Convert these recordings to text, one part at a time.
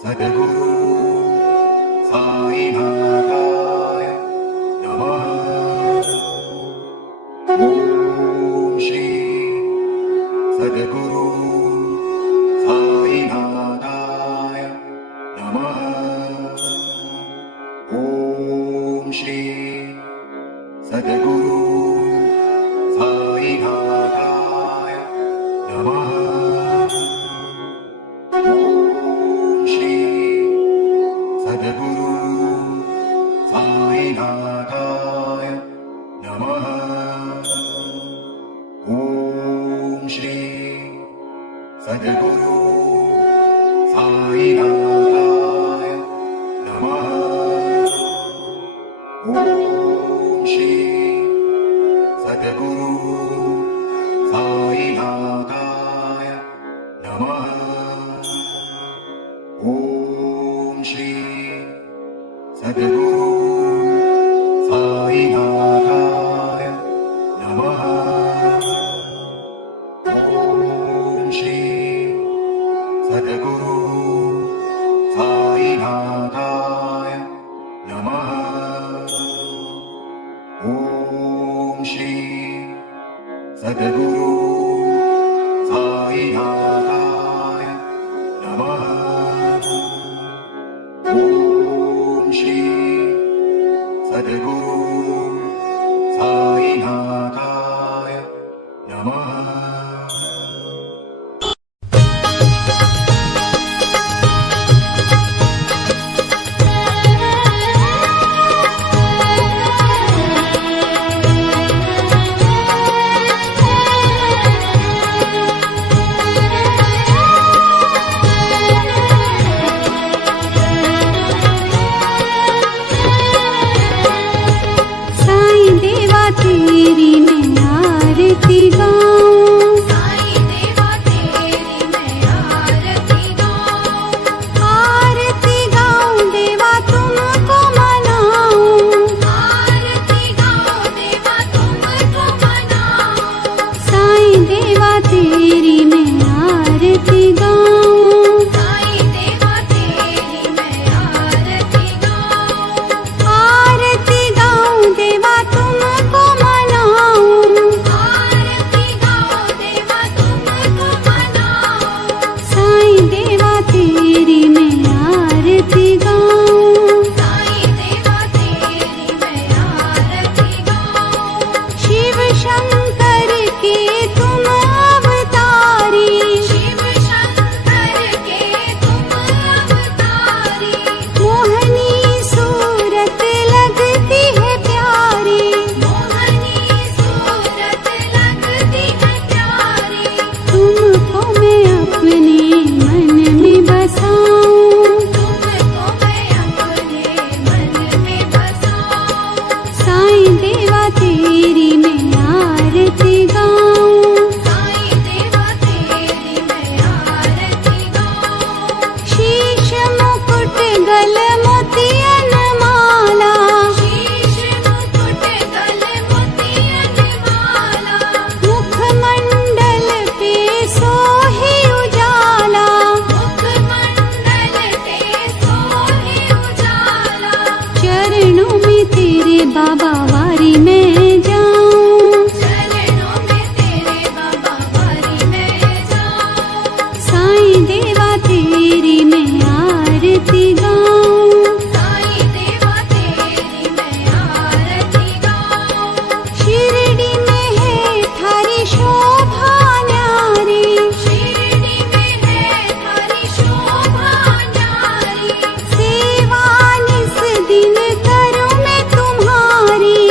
सद्गुरु साईनाथाय नमः। ओम श्री सद्गुरु साईनाथाय नमः। ओम श्री सद्गुरु साईनाथाय नमः। ओम श्री सद्गुरु साईनाथाय नमः। ओम श्री सद्गुरु साईनाथाय नमः। ओम श्री सद्गुरु साईनाथाय नमः। ओम श्री सद्गुरु साईनाथाय नमः। ओम श्री सद्गुरु साईनाथाय नमः। ओम श्री सद्गुरु साईनाथाय नमः। ओम श्री सद्गुरु साईनाथाय नमः। तेरी मैं आरती गाऊं, साईं देवा तेरी मैं आरती गाऊं, आरती गाऊं देवा तुमको मनाऊं, आरती गाऊं देवा तुमको मनाऊं, साईं देवा तेरी मैं आरती गाऊं, साईं देवा तेरी मैं आरती गाऊं, आरती गाऊं देवा तुमको साईं देवा तेरी मैं आरती गाऊं, साईं देवा तेरी मैं आरती गाऊं, शिव शंकर के तुम अवतारी, शिव शंकर के तुम अवतारी, मोहनी सूरत लगती है प्यारी, मोहनी सूरत लगती है प्यारी, तुमको मैं अपने मन में बसाऊं, तुमको मैं अपने मन में बसाऊं, साईं देवा तेरी मैं आरती गाऊं, साईं देवा तेरी मैं आरती गाऊं, शीश मुकुट गल मोतियन माला, शीश मुकुट गल मोतियन माला, मुखमंडल पे सोहे उजाला, मुखमंडल पे सोहे उजाला, चरणों में तेरे बाबा वारी मैं जाऊं, चरणों में तेरे बाबा वारी मैं जाऊं, साईं देवा तेरी मैं आरती गाऊं, साईं देवा तेरी मैं आरती गाऊं, शिरडी में है थारी शोभा न्यारी, शिरडी में है थारी शोभा न्यारी, सेवा निस दिन करूं मैं तुम्हारी,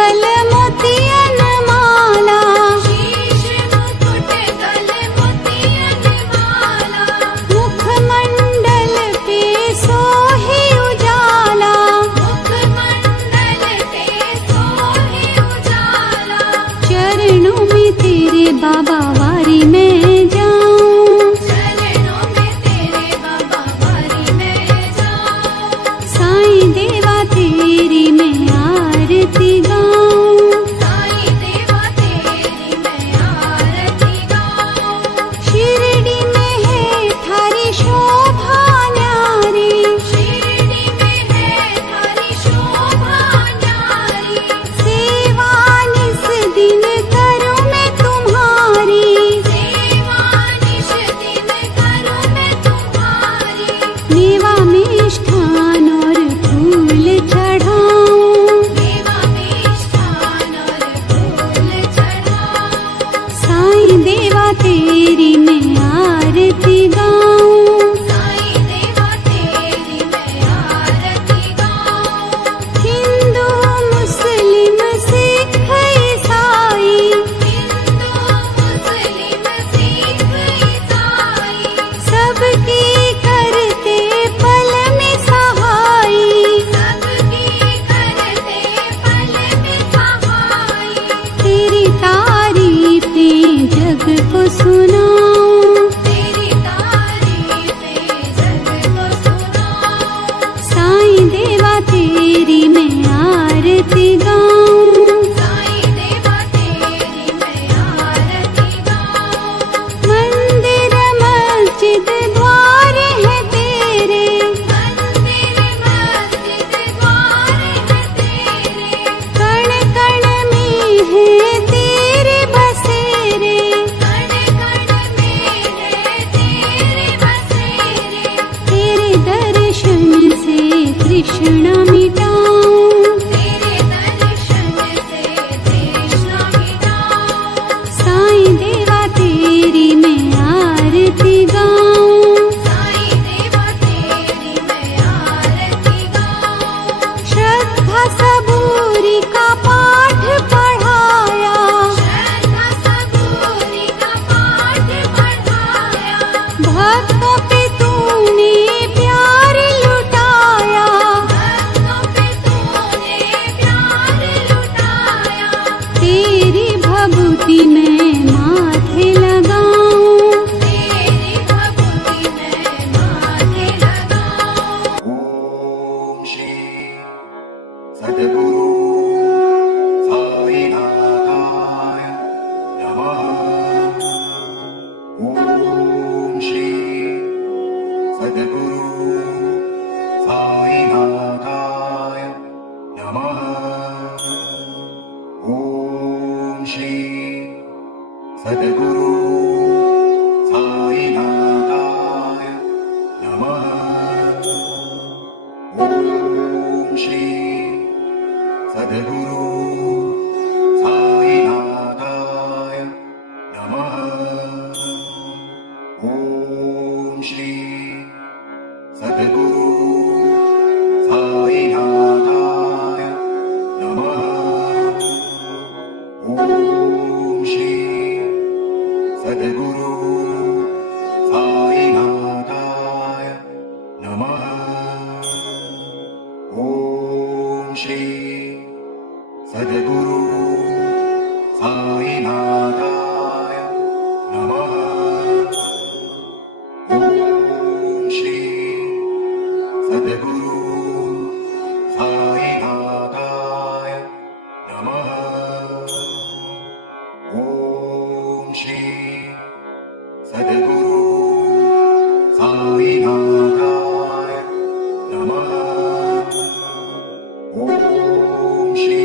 गल मोतियन माला, शीश मुकुट गल मोतियन माला, मुखमंडल पे सोहे उजाला, मुखमंडल पे सोहे उजाला, चरणों में तेरे बाबा वारी में जाऊं, चरणों में तेरे बाबा वारी में जाऊं, साईं देवा तेरी मैं आरती गाऊं, साईं देवा तेरी मैं आरती गाऊं, शिरडी में है थारी शोभा न्यारी, शिरडी में है थारी शोभा न्यारी, सेवा निस दिन करूं मैं तुम्हारी, सेवा निश दिन करूं मैं तुम्हारी, मेवा मिष्ठान और फूल चढ़ाऊं, देवा मिष्ठान और फूल चढ़ाऊं, साईं देवा तेरी मैं आरती गाऊं, साईं देवा तेरी मैं आरती गाऊं, हिंदू मुस्लिम सिख ईसाई, हिंदू मुस्लिम सिख ईसाई, सबकी करते पल में सहाई, सबकी करते पल में सहाई, तेरी तारीफें जग को सुनाऊं, तेरी तारीफें जग को सुनाऊं, साईं देवा तेरी मैं आरती गाऊं, साईं देवा तेरी मैं आरती गाऊं, मंदिर मस्जिद द्वार है तेरे, मंदिर मस्जिद द्वार है तेरे, कण कण में है तेरे बसेरे, कण कण में है तेरे बसेरे, तेरे दर्शन से तृष्णा मिटाऊं, तेरे दर्शन से तृष्णा मिटाऊं, साईं देवा तेरी मैं आरती गाऊं, साईं देवा तेरी मैं आरती गाऊं, श्रद्धा सबूरी का पाठ पढ़ाया, श्रद्धा सबूरी का पाठ पढ़ाया, भक्तों पे तूने प्यार लुटाया, भक्तों पे तूने प्यार लुटाया, तेरी भभूति मैं माथे लगाऊं, तेरी भभूति मैं माथे लगाऊं, ओम श्री सद्गुरु साईनाथाय नमः। ओम श्री सद्गुरु साईनाथाय नमः। ओम श्री सद्गुरु साईनाथाय नमः। ओम श्री सद्गुरु साईनाथाय नमः। ओम श्री सद्गुरु साईनाथाय नमः। ओम श्री सद्गुरु साईनाथाय नमः। ओम श्री सद्गुरु साईनाथाय नमः। ओम श्री सद्गुरु साईनाथाय नमः। ओम श्री सद्गुरु साईनाथाय नमः। ओम श्री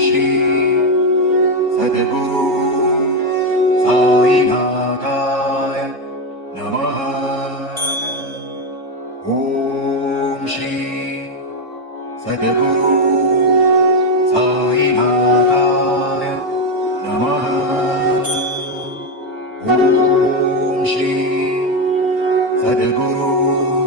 श्री सद्गुरु साईनाथाय नमः। ॐ श्री सद्गुरु साईनाथाय नमः। ॐ श्री सद्गुरु